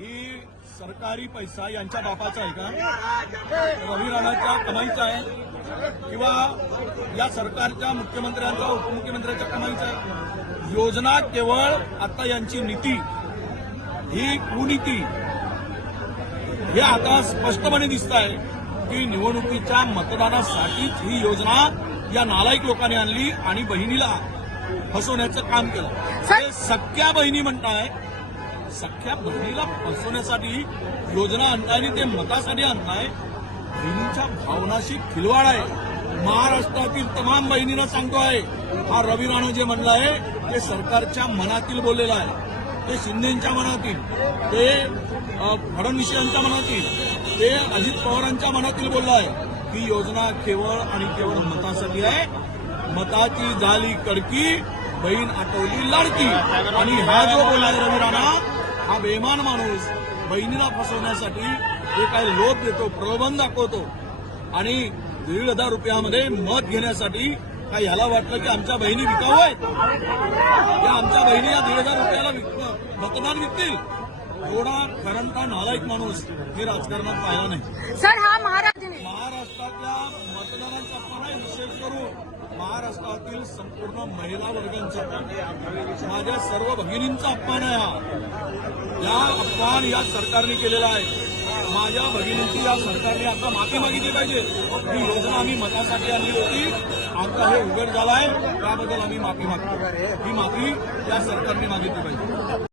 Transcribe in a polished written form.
ही सरकारी पैसा यांच्या बापाचा आहे का? रवी राणाच्या कमाईचा आहे किंवा या सरकारच्या मुख्यमंत्र्यांचा उपमुख्यमंत्र्यांच्या कमाईचा आहे? योजना केवळ आता यांची नीती ही कुनीती हे आता स्पष्टपणे दिसत आहे की निवडणुकीच्या मतदानासाठीच ही योजना या नालायक लोकांनी आणली आणि बहिणीला फसवण्याचं काम केलं. हे सख्या बहिणी म्हणताय, सख्या बहिणीला फसवण्यासाठी योजना आणताय आणि ते मतासाठी आणताय. बहिणींच्या भावनाशी खिलवाड आहे. महाराष्ट्रातील तमाम बहिणींना सांगतो आहे, हा रवी राणा जे म्हणलं आहे ते सरकारच्या मनातील बोललेलं आहे. ते शिंदेंच्या मनातील, ते फडणवीस यांच्या मनातील, ते अजित पवारांच्या मनातील बोललं आहे की योजना केवळ आणि केवळ मतासाठी आहे. मताची झाली कडकी, बहीण आठवली लाडकी. आणि हा जो बोलला रवी राणा, हा बेमान माणूस बहिणीला फसवण्यासाठी जे काही लोभ देतो, प्रलोभन दाखवतो आणि 1,500 रुपयामध्ये मत घेण्यासाठी काय ह्याला वाटलं की आमच्या बहिणी विकाऊ आहेत, या आमच्या बहिणी या 1,500 रुपयाला मतदान विकतील? एवढा खरंटा नालायक माणूस हे राजकारणात पाहिला नाही. सर, हा महाराष्ट्रातल्या मतदारांचा अपमान आहे. विशेष करून महाराष्ट्रातील संपूर्ण महिला वर्गांचा, माझ्या सर्व भगिनींचा अपमान आहे हा. या अपमान या सरकारने केलेला आहे. माझ्या भगिनींची या सरकारने आता माफी मागितली पाहिजे. ही योजना आम्ही मतासाठी आणली होती, आता हे उघड झालं आहे, त्याबद्दल आम्ही माफी मागतो. ही माफी या सरकारने मागितली पाहिजे.